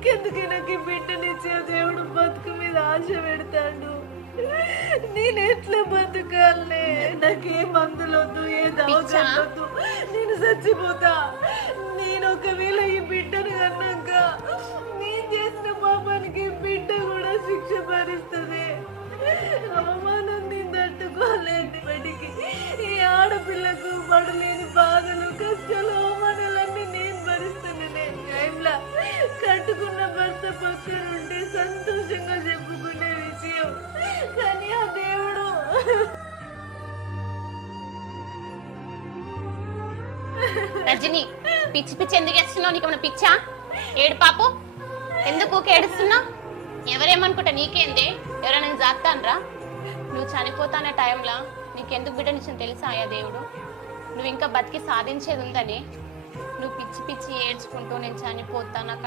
ఇంకెందుకు నాకు ఈ బిడ్డనిచ్చే దేవుడు బతుకు మీద ఆశ పెడతాడు. నేను ఎట్లా బతకాలే? నాకే మందులొద్దు, ఏ దవాఖానొద్దు, నేను చచ్చిపోతా. నేను ఒకవేళ ఈ బిడ్డను కన్నాక నేను చేసిన పాపానికి బిడ్డ కూడా శిక్ష భరిస్తుంది. అవమానం నేను తట్టుకోలేని బడికి ఈ ఆడపిల్లకు పడలేని బాధలు, కష్టాలు, అవమానాలన్నీ నేను భరిస్తున్నానే. టైంలా కట్టుకున్న భర్త పక్కన ఉంటే సంతోషంగా చెప్పుకునే విషయం, కానీ ఆ దేవుడు రజని, పిచ్చి పిచ్చి ఎందుకు వేస్తున్నావు? నీకు ఏమైనా పిచ్చా? ఏడు పాపు, ఎందుకు ఏడుస్తున్నావు? ఎవరేమనుకుంటా నీకేందే? ఎవరైనా నేను జాగ్తానరా? నువ్వు చనిపోతానే టైంలో నీకెందుకు బిడ్డనిచ్చిన తెలుసా ఆయా దేవుడు? నువ్వు ఇంకా బతికి సాధించేది ఉందని నువ్వు పిచ్చి పిచ్చి ఏడ్చుకుంటూ నేను చనిపోతా, నాకు